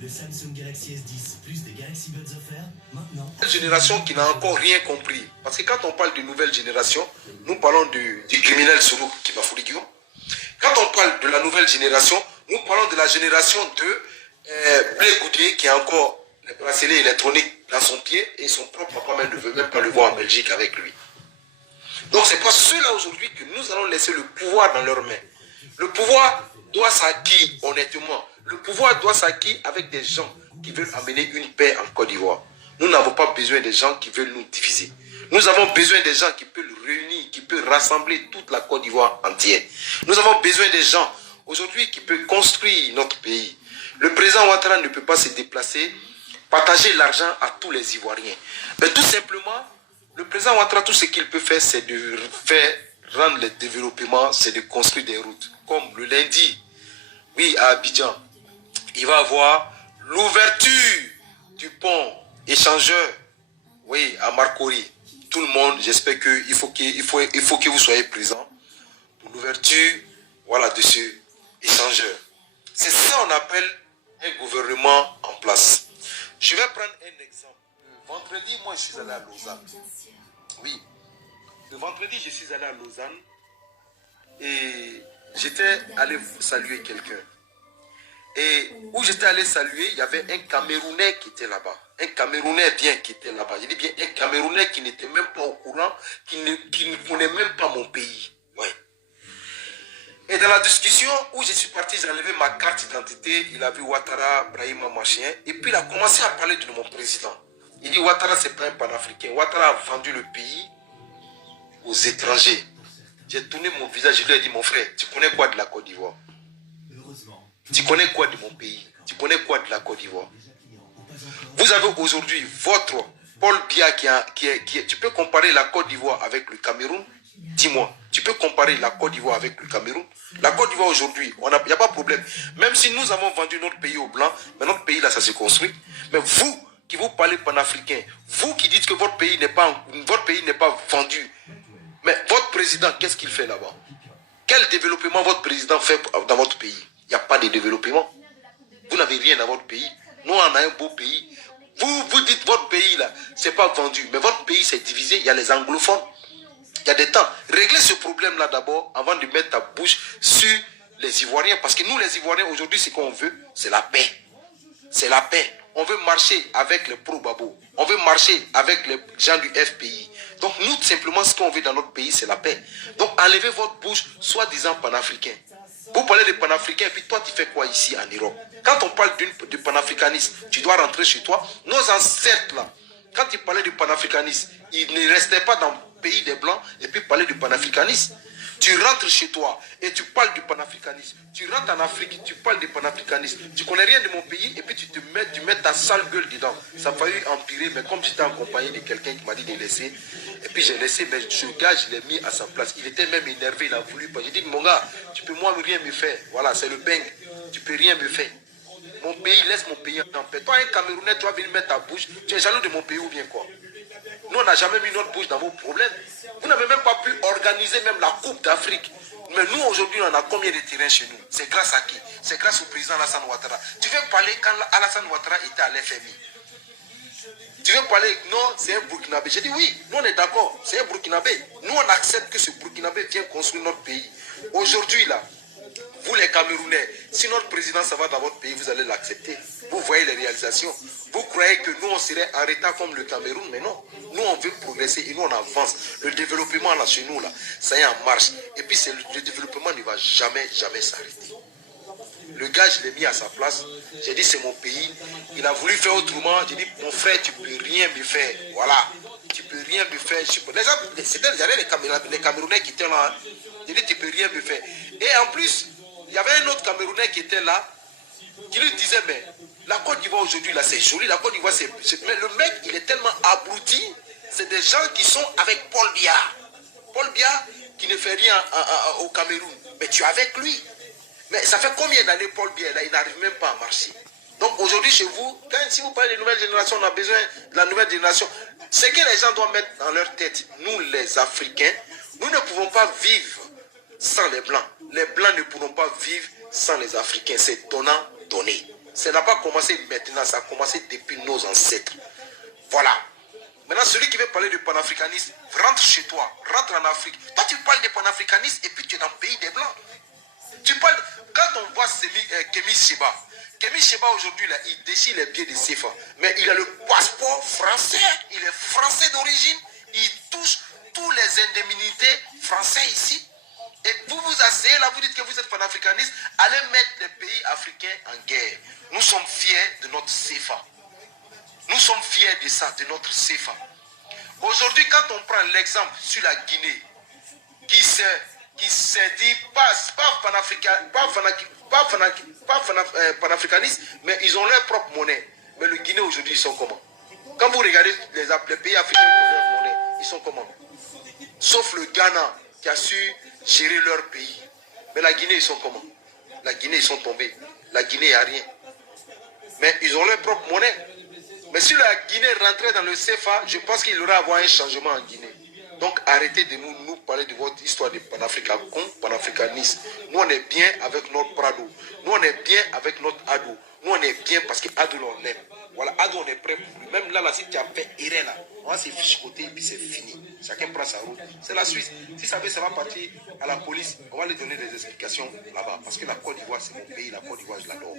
Le Samsung Galaxy S10 plus des Galaxy Buds offerts maintenant. Une génération qui n'a encore rien compris. Parce que quand on parle de nouvelle génération, nous parlons du criminel solo qui va fouler Guillaume. Quand on parle de la nouvelle génération, nous parlons de la génération de Blé Goudé qui a encore les bracelets électroniques dans son pied et son propre papa même ne veut même pas le voir en Belgique avec lui. Donc c'est pas ceux-là aujourd'hui que nous allons laisser le pouvoir dans leurs mains. Le pouvoir doit s'acquérir honnêtement. Le pouvoir doit s'acquérir avec des gens qui veulent amener une paix en Côte d'Ivoire. Nous n'avons pas besoin des gens qui veulent nous diviser. Nous avons besoin des gens qui peuvent réunir, qui peuvent rassembler toute la Côte d'Ivoire entière. Nous avons besoin des gens aujourd'hui qui peuvent construire notre pays. Le président Ouattara ne peut pas se déplacer, partager l'argent à tous les Ivoiriens. Mais tout simplement, le président Ouattara, tout ce qu'il peut faire, c'est de faire rendre le développement, c'est de construire des routes. Comme le lundi, oui, à Abidjan, il va avoir l'ouverture du pont échangeur, oui, à Marcory. Tout le monde, j'espère qu'il faut que vous soyez présents pour l'ouverture, voilà, de ce échangeur. C'est ça qu'on appelle un gouvernement en place. Je vais prendre un exemple. Le vendredi, moi, je suis allé à Lausanne. Oui. Le vendredi, je suis allé à Lausanne et j'étais allé saluer quelqu'un. Et où j'étais allé saluer, il y avait un Camerounais qui était là-bas. Un Camerounais bien qui était là-bas. Je dis bien un Camerounais qui n'était même pas au courant, qui ne connaît même pas mon pays. Ouais. Et dans la discussion où je suis parti, j'ai enlevé ma carte d'identité, il a vu Ouattara, Brahima, machin, et puis il a commencé à parler de mon président. Il dit Ouattara, c'est pas un panafricain. Ouattara a vendu le pays aux étrangers. J'ai tourné mon visage, je lui ai dit, mon frère, tu connais quoi de la Côte d'Ivoire? Tu connais quoi de mon pays? Tu connais quoi de la Côte d'Ivoire? Vous avez aujourd'hui votre Paul Biya tu peux comparer la Côte d'Ivoire avec le Cameroun? Dis-moi, tu peux comparer la Côte d'Ivoire avec le Cameroun? La Côte d'Ivoire aujourd'hui, il n'y a pas de problème. Même si nous avons vendu notre pays aux Blancs, mais notre pays là, ça se construit. Mais vous qui vous parlez panafricain, vous qui dites que votre pays n'est pas vendu, mais votre président, qu'est-ce qu'il fait là-bas? Quel développement votre président fait dans votre pays? Il n'y a pas de développement. Vous n'avez rien dans votre pays. Nous, on a un beau pays. Vous dites votre pays là, c'est pas vendu. Mais votre pays s'est divisé. Il y a les anglophones. Il y a des temps. Réglez ce problème-là d'abord avant de mettre ta bouche sur les Ivoiriens. Parce que nous, les Ivoiriens, aujourd'hui, ce qu'on veut, c'est la paix. C'est la paix. On veut marcher avec les pro-babo. On veut marcher avec les gens du FPI. Donc, nous, simplement, ce qu'on veut dans notre pays, c'est la paix. Donc, enlevez votre bouche, soi-disant panafricain. Vous parlez de panafricain, et puis toi, tu fais quoi ici en Europe? Quand on parle de panafricanisme, tu dois rentrer chez toi. Nos ancêtres, là, quand ils parlaient de panafricanisme, ils ne restaient pas dans le pays des Blancs et puis parlaient de panafricanisme. Tu rentres chez toi et tu parles du panafricanisme. Tu rentres en Afrique, tu parles du panafricanisme. Tu connais rien de mon pays et puis tu mets ta sale gueule dedans. Ça a failli empirer, mais comme j'étais accompagné de quelqu'un qui m'a dit de laisser, et puis j'ai laissé, mais ce gars, je l'ai mis à sa place. Il était même énervé, il a voulu pas. J'ai dit, mon gars, tu peux moi rien me faire. Voilà, c'est le bang. Tu peux rien me faire. Mon pays, laisse mon pays en paix. Toi, un Camerounais, tu vas venir mettre ta bouche. Tu es jaloux de mon pays ou bien quoi? Nous, on n'a jamais mis notre bouche dans vos problèmes. Vous n'avez même pas pu organiser même la Coupe d'Afrique. Mais nous, aujourd'hui, on a combien de terrains chez nous? C'est grâce à qui? C'est grâce au président Alassane Ouattara. Tu veux parler quand Alassane Ouattara était à l'FMI? Tu veux parler? Non, c'est un Burkinabé. J'ai dit oui, nous on est d'accord, c'est un Burkinabé. Nous, on accepte que ce Burkinabé vienne construire notre pays. Aujourd'hui, là, vous les Camerounais, si notre président ça va dans votre pays, vous allez l'accepter. Vous voyez les réalisations. Vous croyez que nous, on serait en retard comme le Cameroun, mais non. Nous, on veut progresser et nous, on avance. Le développement, là, chez nous, là, ça y est en marche. Et puis, le développement ne va jamais, jamais s'arrêter. Le gars, je l'ai mis à sa place. J'ai dit, c'est mon pays. Il a voulu faire autrement. J'ai dit, mon frère, tu peux rien me faire. Voilà. Tu peux rien me faire. Les gens, c'était les Camerounais qui étaient là. J'ai dit, tu peux rien me faire. Et en plus, il y avait un autre Camerounais qui était là, qui lui disait, mais la Côte d'Ivoire aujourd'hui, là, c'est joli. La Côte d'Ivoire, c'est... Mais le mec, il est tellement abruti. C'est des gens qui sont avec Paul Biya. Paul Biya, qui ne fait rien au Cameroun. Mais tu es avec lui. Mais ça fait combien d'années Paul Biya, là, il n'arrive même pas à marcher? Donc aujourd'hui chez vous, si vous parlez de nouvelle génération, on a besoin de la nouvelle génération. Ce que les gens doivent mettre dans leur tête, nous les Africains, nous ne pouvons pas vivre sans les Blancs. Les Blancs ne pourront pas vivre sans les Africains. C'est donnant, donné. Ça n'a pas commencé maintenant, ça a commencé depuis nos ancêtres. Voilà. Maintenant, celui qui veut parler de panafricanisme, rentre chez toi, rentre en Afrique. Toi, tu parles de panafricanisme et puis tu es dans le pays des Blancs. Tu parles, quand on voit Kémy Séba, Kémy Séba aujourd'hui, il déchire les pieds de CFA. Mais il a le passeport français. Il est français d'origine. Il touche tous les indemnités français ici. Et vous vous asseyez là, vous dites que vous êtes panafricaniste, allez mettre les pays africains en guerre. Nous sommes fiers de notre CFA. Nous sommes fiers de ça, de notre CFA. Aujourd'hui, quand on prend l'exemple sur la Guinée, qui s'est dit pas panafricaniste, mais ils ont leur propre monnaie. Mais le Guinée aujourd'hui, ils sont comment? Quand vous regardez les pays africains qui ont leur monnaie, ils sont comment? Sauf le Ghana qui a su gérer leur pays. Mais la Guinée, ils sont comment? La Guinée, ils sont tombés. La Guinée, il n'y a rien. Mais ils ont leur propre monnaie. Mais si la Guinée rentrait dans le CFA, je pense qu'il y aura à avoir un changement en Guinée. Donc arrêtez de nous parler de votre histoire de panafricanisme. Nous on est bien avec notre Prado. Nous on est bien avec notre Ado. Nous on est bien parce que Ado on l'aime. Voilà, Ado on est prêt pour lui. Même là, si tu as fait erreur là, on va se fiche côté et puis c'est fini. Chacun prend sa route. C'est la Suisse. Si ça veut, ça va partir à la police. On va lui donner des explications là-bas. Parce que la Côte d'Ivoire c'est mon pays. La Côte d'Ivoire je l'adore.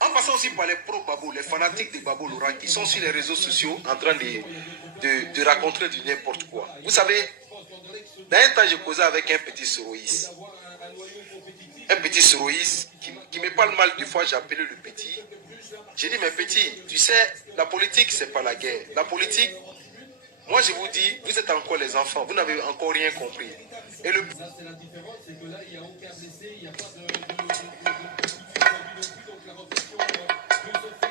En passant aussi par les pro-Babo, les fanatiques de Babo Laurent qui sont sur les réseaux sociaux en train de raconter du n'importe quoi. Vous savez, dans un temps, je causais avec un petit Soroïs. Un petit Soroïs qui me parle mal. Des fois, j'ai appelé le petit. J'ai dit, mais petit, tu sais, la politique, c'est pas la guerre. La politique, moi je vous dis, vous êtes encore les enfants. Vous n'avez encore rien compris. Et le... Là, c'est la différence, c'est que là, il n'y a aucun blessé, il n'y a pas de... Donc la réflexion peut se faire.